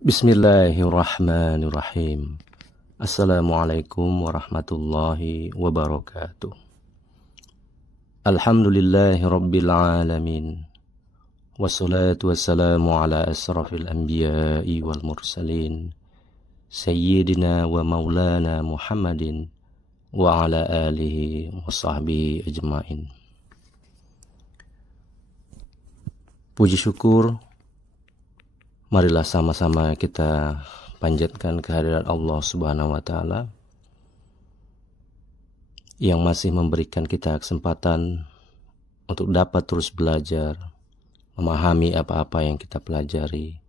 Bismillahirrahmanirrahim. Assalamualaikum warahmatullahi wabarakatuh. Alhamdulillahi rabbil alamin. Wassalatu wassalamu ala asrafil anbiya'i wal mursalin, Sayyidina wa maulana Muhammadin wa ala alihi wa sahbihi ajma'in. Puji syukur, marilah sama-sama kita panjatkan kehadirat Allah Subhanahu wa Ta'ala yang masih memberikan kita kesempatan untuk dapat terus belajar, memahami apa-apa yang kita pelajari,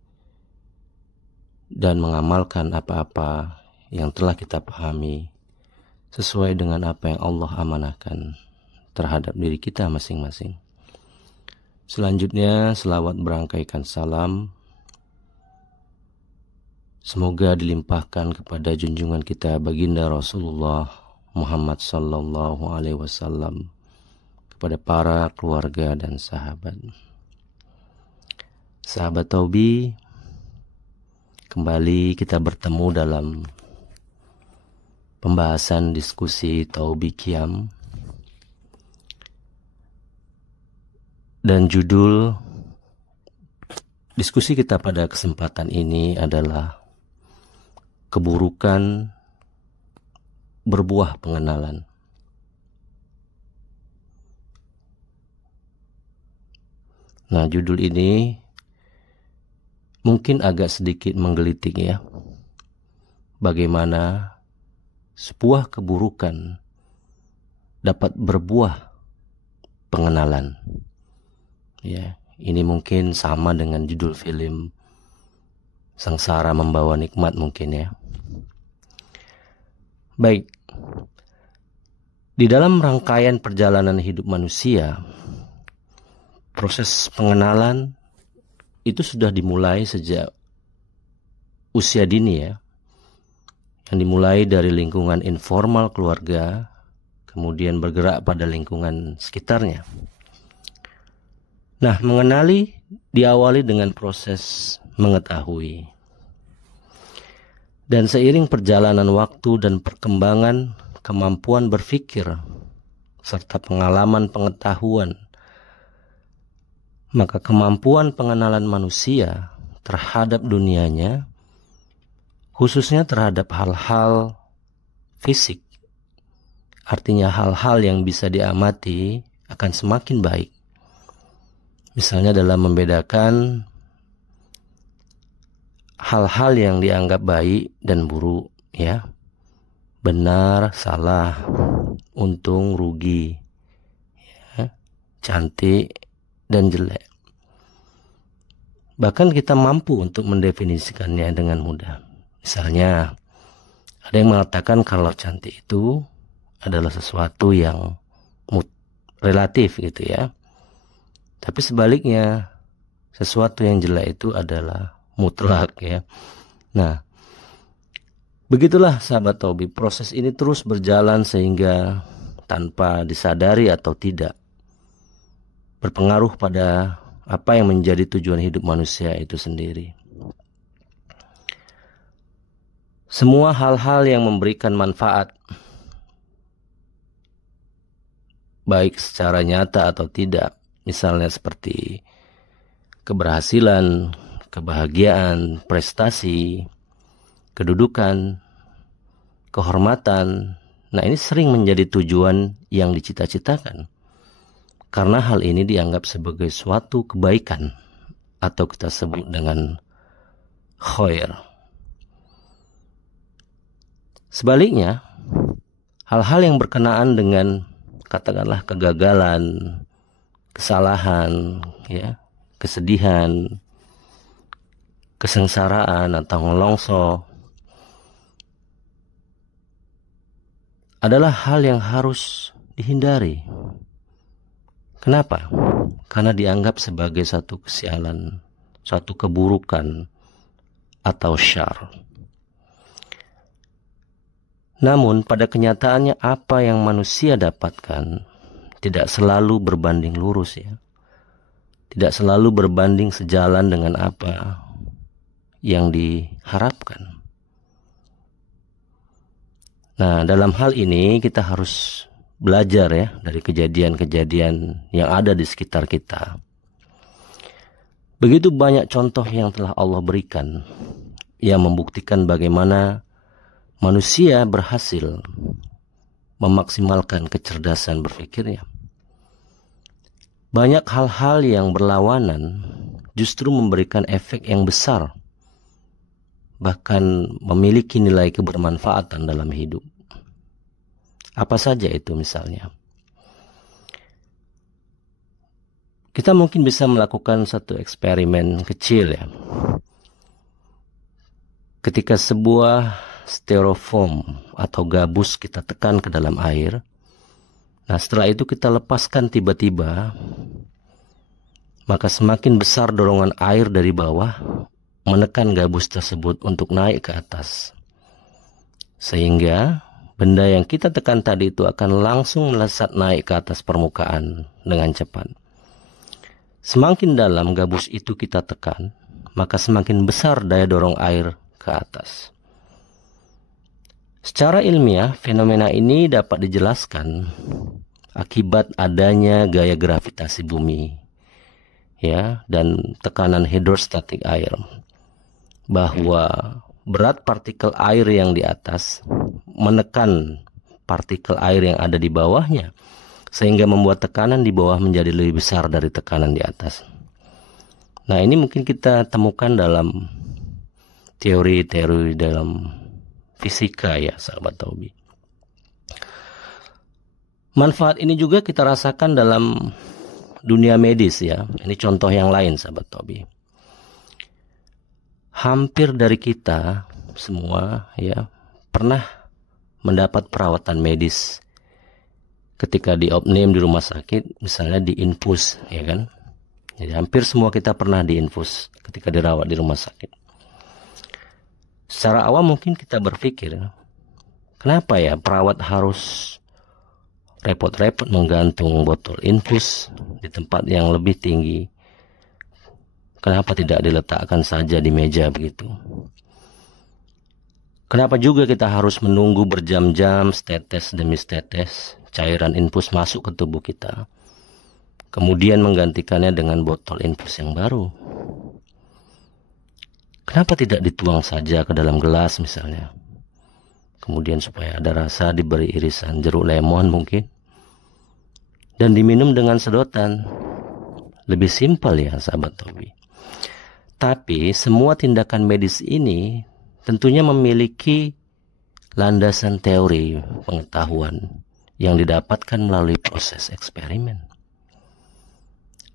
dan mengamalkan apa-apa yang telah kita pahami sesuai dengan apa yang Allah amanahkan terhadap diri kita masing-masing. Selanjutnya, selawat berangkaikan salam semoga dilimpahkan kepada junjungan kita baginda Rasulullah Muhammad sallallahu alaihi wasallam, kepada para keluarga dan sahabat. Sahabat Taubi, kembali kita bertemu dalam pembahasan diskusi Taubi Qiyam. Dan judul diskusi kita pada kesempatan ini adalah keburukan berbuah pengenalan. Nah, judul ini mungkin agak sedikit menggelitik ya. Bagaimana sebuah keburukan dapat berbuah pengenalan. Ya, ini mungkin sama dengan judul film Sengsara Membawa Nikmat mungkin ya. Baik, di dalam rangkaian perjalanan hidup manusia, proses pengenalan itu sudah dimulai sejak usia dini ya. Yang dimulai dari lingkungan informal keluarga, kemudian bergerak pada lingkungan sekitarnya. Nah, mengenali diawali dengan proses mengetahui. Dan seiring perjalanan waktu dan perkembangan kemampuan berpikir serta pengalaman pengetahuan, maka kemampuan pengenalan manusia terhadap dunianya, khususnya terhadap hal-hal fisik, artinya hal-hal yang bisa diamati, akan semakin baik. Misalnya dalam membedakan hal-hal yang dianggap baik dan buruk ya, benar, salah, untung, rugi ya, cantik dan jelek. Bahkan kita mampu untuk mendefinisikannya dengan mudah. Misalnya ada yang mengatakan kalau cantik itu adalah sesuatu yang relatif gitu ya. Tapi sebaliknya, sesuatu yang jelek itu adalah mutlak ya. Nah, begitulah sahabat Taubi, proses ini terus berjalan sehingga tanpa disadari atau tidak berpengaruh pada apa yang menjadi tujuan hidup manusia itu sendiri. Semua hal-hal yang memberikan manfaat, baik secara nyata atau tidak, misalnya seperti keberhasilan, kebahagiaan, prestasi, kedudukan, kehormatan. Nah, ini sering menjadi tujuan yang dicita-citakan. Karena hal ini dianggap sebagai suatu kebaikan atau kita sebut dengan khair. Sebaliknya, hal-hal yang berkenaan dengan katakanlah kegagalan, kesalahan, ya, kesedihan, kesengsaraan atau ngelongso adalah hal yang harus dihindari. Kenapa? Karena dianggap sebagai satu kesialan, suatu keburukan atau syar. Namun pada kenyataannya apa yang manusia dapatkan tidak selalu berbanding lurus ya. Tidak selalu berbanding sejalan dengan apa yang diharapkan. Nah, dalam hal ini kita harus belajar ya dari kejadian-kejadian yang ada di sekitar kita. Begitu banyak contoh yang telah Allah berikan yang membuktikan bagaimana manusia berhasil memaksimalkan kecerdasan berpikirnya. Banyak hal-hal yang berlawanan justru memberikan efek yang besar, bahkan memiliki nilai kebermanfaatan dalam hidup. Apa saja itu misalnya? Kita mungkin bisa melakukan satu eksperimen kecil ya. Ketika sebuah styrofoam atau gabus kita tekan ke dalam air, nah setelah itu kita lepaskan tiba-tiba, maka semakin besar dorongan air dari bawah menekan gabus tersebut untuk naik ke atas. Sehingga benda yang kita tekan tadi itu akan langsung melesat naik ke atas permukaan dengan cepat. Semakin dalam gabus itu kita tekan, maka semakin besar daya dorong air ke atas. Secara ilmiah, fenomena ini dapat dijelaskan akibat adanya gaya gravitasi bumi, ya, dan tekanan hidrostatik air. Bahwa berat partikel air yang di atas menekan partikel air yang ada di bawahnya, sehingga membuat tekanan di bawah menjadi lebih besar dari tekanan di atas. Nah, ini mungkin kita temukan dalam teori-teori dalam fisika ya, sahabat Taubi. Manfaat ini juga kita rasakan dalam dunia medis ya. Ini contoh yang lain, sahabat Taubi. Hampir dari kita semua ya pernah mendapat perawatan medis ketika diopname di rumah sakit, misalnya diinfus, ya kan? Jadi hampir semua kita pernah diinfus ketika dirawat di rumah sakit. Secara awam mungkin kita berpikir, kenapa ya perawat harus repot-repot menggantung botol infus di tempat yang lebih tinggi? Kenapa tidak diletakkan saja di meja begitu? Kenapa juga kita harus menunggu berjam-jam setetes demi setetes cairan infus masuk ke tubuh kita, kemudian menggantikannya dengan botol infus yang baru? Kenapa tidak dituang saja ke dalam gelas misalnya, kemudian supaya ada rasa diberi irisan jeruk lemon mungkin, dan diminum dengan sedotan? Lebih simpel ya, sahabat Taubi. Tapi semua tindakan medis ini tentunya memiliki landasan teori pengetahuan yang didapatkan melalui proses eksperimen.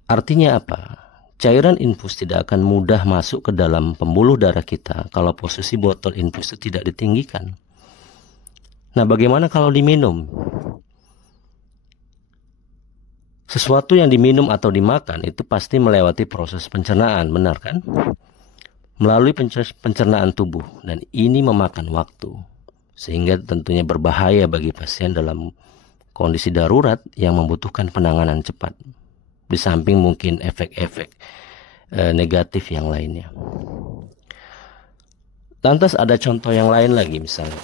Artinya apa? Cairan infus tidak akan mudah masuk ke dalam pembuluh darah kita kalau posisi botol infus itu tidak ditinggikan. Nah, bagaimana kalau diminum? Sesuatu yang diminum atau dimakan itu pasti melewati proses pencernaan, benar kan? Melalui pencernaan tubuh, dan ini memakan waktu, sehingga tentunya berbahaya bagi pasien dalam kondisi darurat yang membutuhkan penanganan cepat, di samping mungkin efek-efek negatif yang lainnya. Lantas ada contoh yang lain lagi, misalnya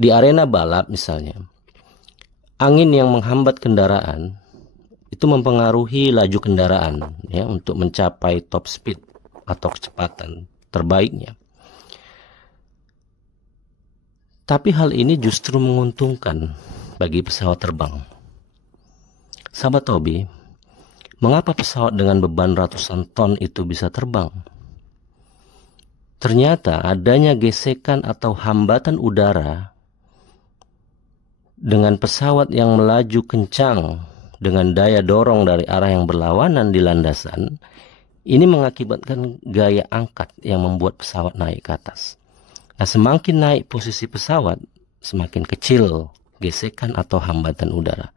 di arena balap misalnya, angin yang menghambat kendaraan itu mempengaruhi laju kendaraan ya untuk mencapai top speed atau kecepatan terbaiknya. Tapi hal ini justru menguntungkan bagi pesawat terbang. Sahabat Taubi, mengapa pesawat dengan beban ratusan ton itu bisa terbang? Ternyata adanya gesekan atau hambatan udara dengan pesawat yang melaju kencang dengan daya dorong dari arah yang berlawanan di landasan, ini mengakibatkan gaya angkat yang membuat pesawat naik ke atas. Nah, semakin naik posisi pesawat, semakin kecil gesekan atau hambatan udara.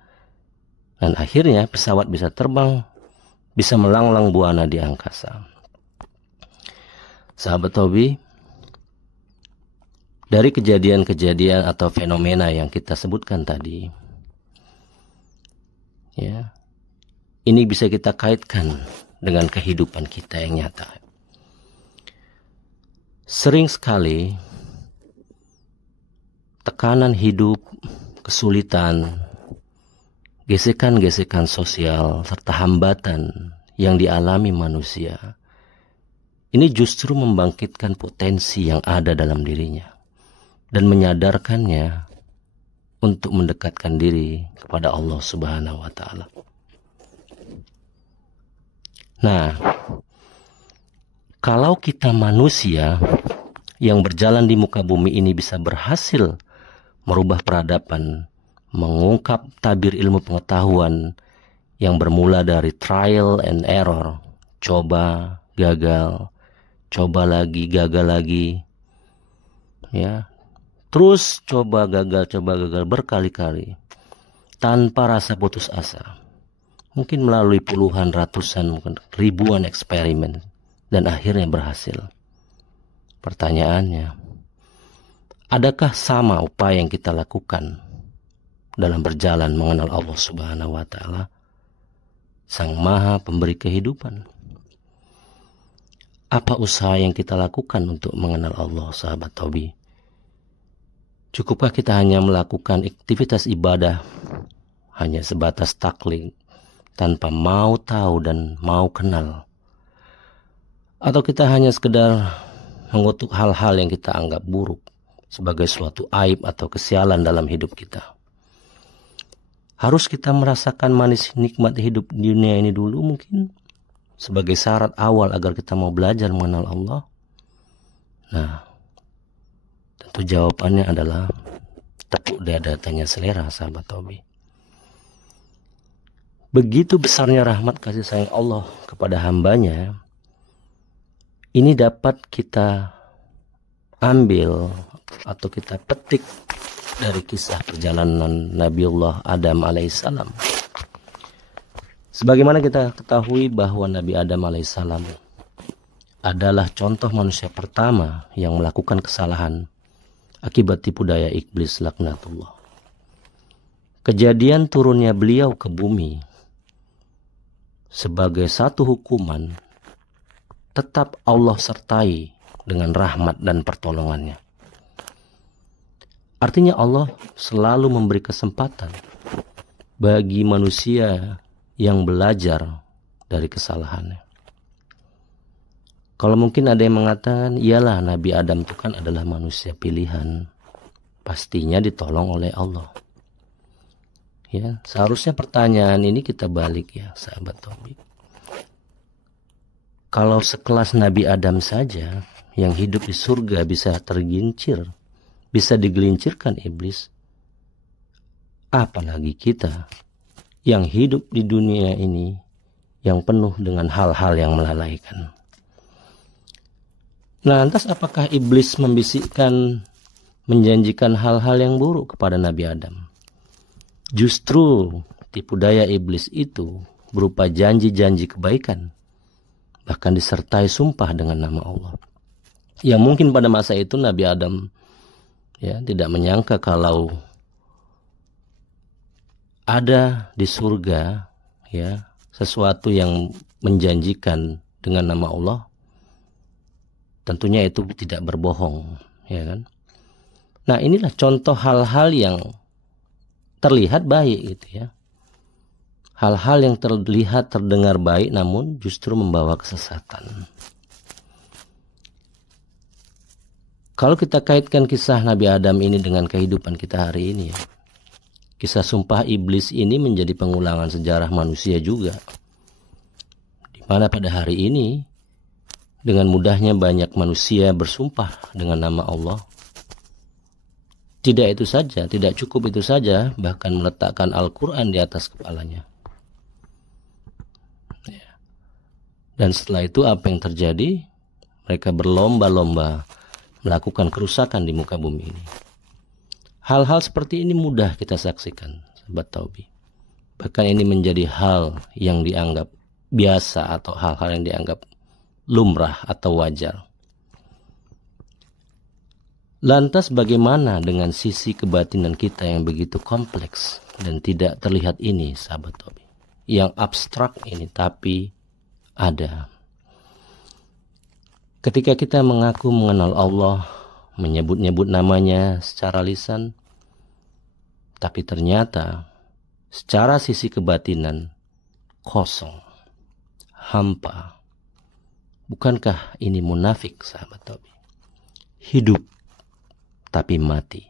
Dan akhirnya pesawat bisa terbang, bisa melanglang buana di angkasa. Sahabat Taubi, dari kejadian-kejadian atau fenomena yang kita sebutkan tadi, ya, ini bisa kita kaitkan dengan kehidupan kita yang nyata. Sering sekali tekanan hidup, kesulitan, gesekan-gesekan sosial, serta hambatan yang dialami manusia, ini justru membangkitkan potensi yang ada dalam dirinya dan menyadarkannya untuk mendekatkan diri kepada Allah Subhanahu wa Ta'ala. Nah, kalau kita manusia yang berjalan di muka bumi ini bisa berhasil merubah peradaban, mengungkap tabir ilmu pengetahuan yang bermula dari trial and error, coba, gagal, coba lagi, gagal lagi, ya, terus coba gagal berkali-kali tanpa rasa putus asa. Mungkin melalui puluhan, ratusan, mungkin ribuan eksperimen, dan akhirnya berhasil. Pertanyaannya, adakah sama upaya yang kita lakukan dalam berjalan mengenal Allah Subhanahu wa Ta'ala, Sang Maha Pemberi kehidupan? Apa usaha yang kita lakukan untuk mengenal Allah, sahabat Tobi? Cukupkah kita hanya melakukan aktivitas ibadah hanya sebatas taklid, tanpa mau tahu dan mau kenal? Atau kita hanya sekedar mengutuk hal-hal yang kita anggap buruk sebagai suatu aib atau kesialan dalam hidup kita? Harus kita merasakan manis nikmat hidup di dunia ini dulu mungkin sebagai syarat awal agar kita mau belajar mengenal Allah? Nah, tentu jawabannya adalah tepuk dada tanya selera, sahabat Tobi. Begitu besarnya rahmat kasih sayang Allah kepada hambanya, ini dapat kita ambil atau kita petik dari kisah perjalanan Nabiullah Adam alaihissalam. Sebagaimana kita ketahui bahwa Nabi Adam alaihissalam adalah contoh manusia pertama yang melakukan kesalahan akibat tipu daya iblis laknatullah. Kejadian turunnya beliau ke bumi sebagai satu hukuman tetap Allah sertai dengan rahmat dan pertolongannya. Artinya Allah selalu memberi kesempatan bagi manusia yang belajar dari kesalahannya. Kalau mungkin ada yang mengatakan, iyalah Nabi Adam itu kan adalah manusia pilihan, pastinya ditolong oleh Allah. Ya, seharusnya pertanyaan ini kita balik ya, sahabat Tobi. Kalau sekelas Nabi Adam saja yang hidup di surga bisa tergincir, bisa digelincirkan iblis, apalagi kita yang hidup di dunia ini yang penuh dengan hal-hal yang melalaikan. Nah, lantas apakah iblis membisikkan, menjanjikan hal-hal yang buruk kepada Nabi Adam? Justru tipu daya iblis itu berupa janji-janji kebaikan, bahkan disertai sumpah dengan nama Allah. Ya mungkin pada masa itu Nabi Adam ya tidak menyangka kalau ada di surga ya sesuatu yang menjanjikan dengan nama Allah. Tentunya itu tidak berbohong, ya kan? Nah, inilah contoh hal-hal yang terlihat baik gitu ya. Hal-hal yang terlihat terdengar baik namun justru membawa kesesatan. Kalau kita kaitkan kisah Nabi Adam ini dengan kehidupan kita hari ini ya, kisah sumpah iblis ini menjadi pengulangan sejarah manusia juga. Di mana pada hari ini dengan mudahnya banyak manusia bersumpah dengan nama Allah. Tidak itu saja, tidak cukup itu saja, bahkan meletakkan Al-Quran di atas kepalanya. Ya. Dan setelah itu apa yang terjadi? Mereka berlomba-lomba melakukan kerusakan di muka bumi ini. Hal-hal seperti ini mudah kita saksikan, sahabat Taubi. Bahkan ini menjadi hal yang dianggap biasa atau hal-hal yang dianggap lumrah atau wajar. Lantas bagaimana dengan sisi kebatinan kita yang begitu kompleks dan tidak terlihat ini, sahabat Tobi? Yang abstrak ini tapi ada. Ketika kita mengaku mengenal Allah, menyebut-nyebut namanya secara lisan, tapi ternyata secara sisi kebatinan kosong, hampa. Bukankah ini munafik, sahabat Tobi? Hidup tapi mati.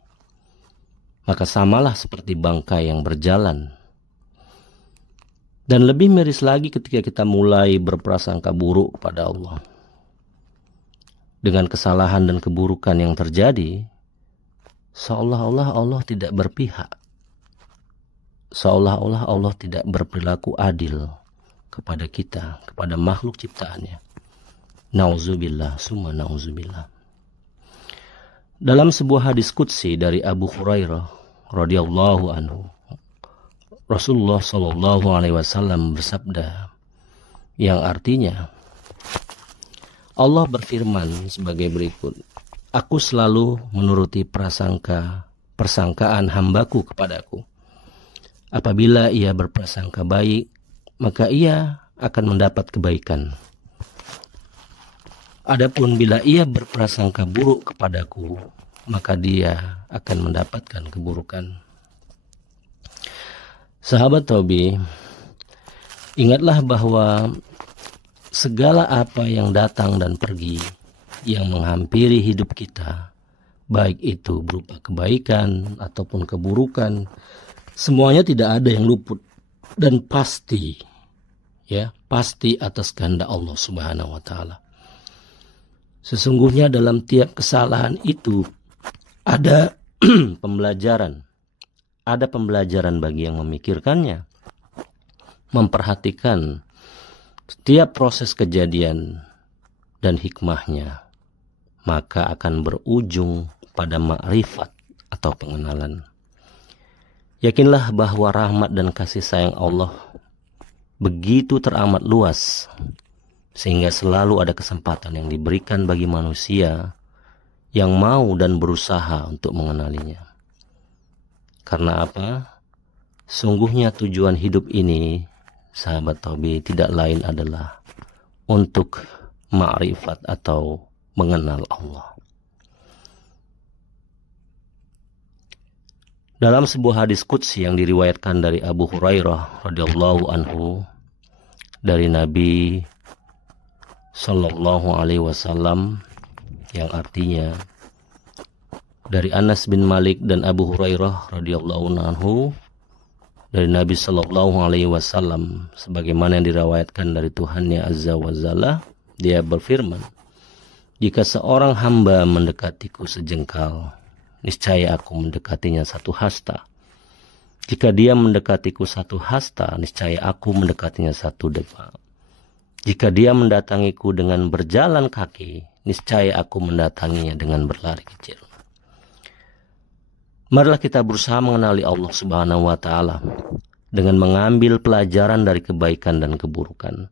Maka samalah seperti bangkai yang berjalan. Dan lebih miris lagi ketika kita mulai berprasangka buruk kepada Allah. Dengan kesalahan dan keburukan yang terjadi, seolah-olah Allah tidak berpihak. Seolah-olah Allah tidak berperilaku adil kepada kita, kepada makhluk ciptaannya. Nauzubillah, summa nauzubillah. Dalam sebuah hadis qudsi dari Abu Hurairah radhiyallahu anhu, Rasulullah sallallahu alaihi wasallam bersabda yang artinya, Allah berfirman sebagai berikut, aku selalu menuruti persangkaan hambaku kepadaku. Apabila ia berprasangka baik, maka ia akan mendapat kebaikan. Adapun bila ia berprasangka buruk kepadaku, maka dia akan mendapatkan keburukan. Sahabat Tobi, ingatlah bahwa segala apa yang datang dan pergi, yang menghampiri hidup kita, baik itu berupa kebaikan ataupun keburukan, semuanya tidak ada yang luput dan pasti, pasti atas kehendak Allah Subhanahu wa taala. Sesungguhnya dalam tiap kesalahan itu ada pembelajaran. Ada pembelajaran bagi yang memikirkannya, memperhatikan setiap proses kejadian dan hikmahnya, maka akan berujung pada makrifat atau pengenalan. Yakinlah bahwa rahmat dan kasih sayang Allah begitu teramat luas, sehingga selalu ada kesempatan yang diberikan bagi manusia yang mau dan berusaha untuk mengenalinya. Karena apa? Sungguhnya tujuan hidup ini, sahabat Tobi, tidak lain adalah untuk ma'rifat atau mengenal Allah. Dalam sebuah hadis qudsi yang diriwayatkan dari Abu Hurairah radhiyallahu anhu dari Nabi sallallahu alaihi wasallam, yang artinya dari Anas bin Malik dan Abu Hurairah radhiyallahu anhu dari Nabi sallallahu alaihi wasallam, sebagaimana yang diriwayatkan dari Tuhannya Azza wa Jalla, dia berfirman, jika seorang hamba mendekatiku sejengkal, niscaya aku mendekatinya satu hasta. Jika dia mendekatiku satu hasta, niscaya aku mendekatinya satu depa. Jika dia mendatangiku dengan berjalan kaki, niscaya aku mendatanginya dengan berlari kecil. Marilah kita berusaha mengenali Allah Subhanahu wa taala dengan mengambil pelajaran dari kebaikan dan keburukan.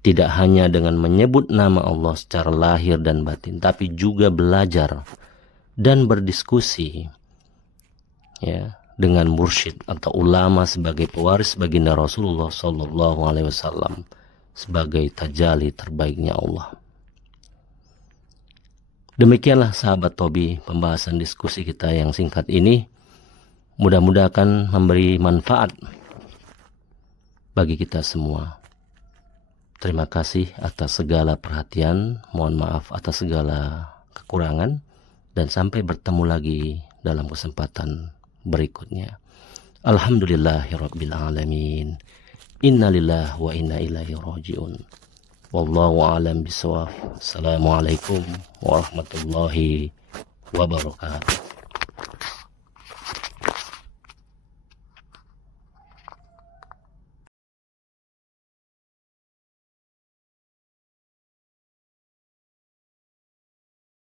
Tidak hanya dengan menyebut nama Allah secara lahir dan batin, tapi juga belajar dan berdiskusi dengan mursyid atau ulama sebagai pewaris baginda Rasulullah sallallahu alaihi wasallam, sebagai tajalli terbaiknya Allah. Demikianlah sahabat Tobi pembahasan diskusi kita yang singkat ini. Mudah-mudahan akan memberi manfaat bagi kita semua. Terima kasih atas segala perhatian. Mohon maaf atas segala kekurangan. Dan sampai bertemu lagi dalam kesempatan berikutnya. Alhamdulillahirabbil alamin. Innalillahi wa inna ilaihi raji'un. Wallahu a'lam bishawab. Assalamualaikum warahmatullahi wabarakatuh.